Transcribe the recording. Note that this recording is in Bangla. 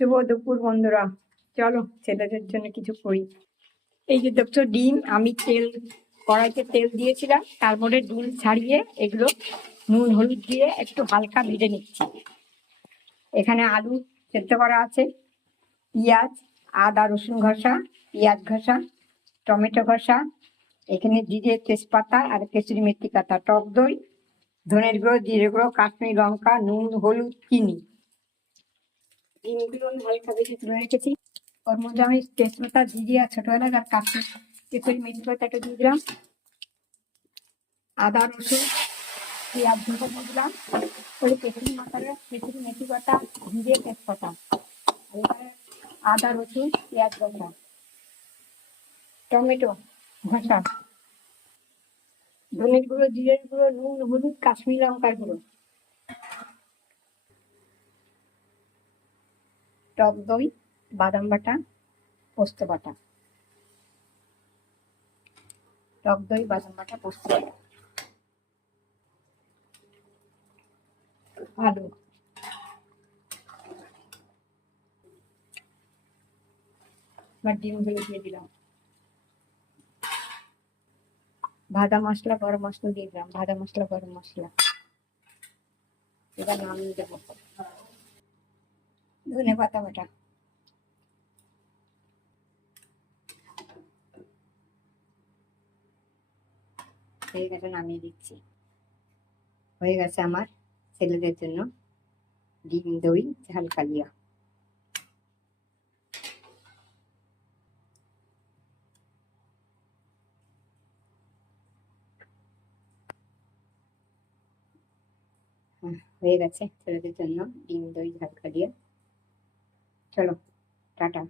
শুভ দুপুর বন্ধুরা, চলো ছেলেদের জন্য কিছু করি। এই যে দেখছো ডিম, আমি কড়াইতে তেল দিয়েছিলাম, তারপরে ডিম ছাড়িয়ে এগুলো নুন হলুদ দিয়ে একটু হালকা ভেজে নিচ্ছি। এখানে আলু সেদ্ধ করা আছে, পেঁয়াজ, আদা রসুন ঘষা, পেঁয়াজ ঘষা, টমেটো ঘষা, এখানে জিরে তেজপাতা আর কেসুরি মেথি পাতা, টক দই, ধনের গুঁড়ো, জিরে গুঁড়ো, কাশ্মীরি লঙ্কা, নুন হলুদ, চিনি। ডিমগুলো আমি হালকা ভেজে তুলে রেখেছি। ওর মধ্যে আমি তেজপাতা, জিরে আর ছোট এলাচ আর কেসুরি মেথি পাতা একটু দিয়ে দিলাম, আদা রসুন পেঁয়াজ ভেজে দিয়ে দিলাম, ওই কেসুরি মাথাটা কেসুরি মেথি পাতা, জিরে তেজপাতা, এবারে আদা রসুন পেঁয়াজ ঘষা, টমেটো ঘষা, ধনের গুঁড়ো, জিরের গুঁড়ো, নুন হলুদ, কাশ্মীরি লঙ্কার গুঁড়ো, টক দই, বাদাম বাটা, পোস্ত বাটা, টক দই, বাদাম বাটা, পোস্ত বাটা, আলু, এবার ডিমগুলো দিয়ে দিলাম, ভাজা মশলা গরম মশলা দিয়ে দিলাম, ভাজা মশলা গরম মশলা। এবার নামিয়ে দেবো। ধনে পাতা বাটা, হয়ে গেছে, নামিয়ে দিচ্ছি। হয়ে গেছে আমার ছেলেদের জন্য ডিম দই ঝাল কালিয়া। হয়ে গেছে ছেলেদের জন্য ডিম দই ঝাল কালিয়া। চলো টাটা।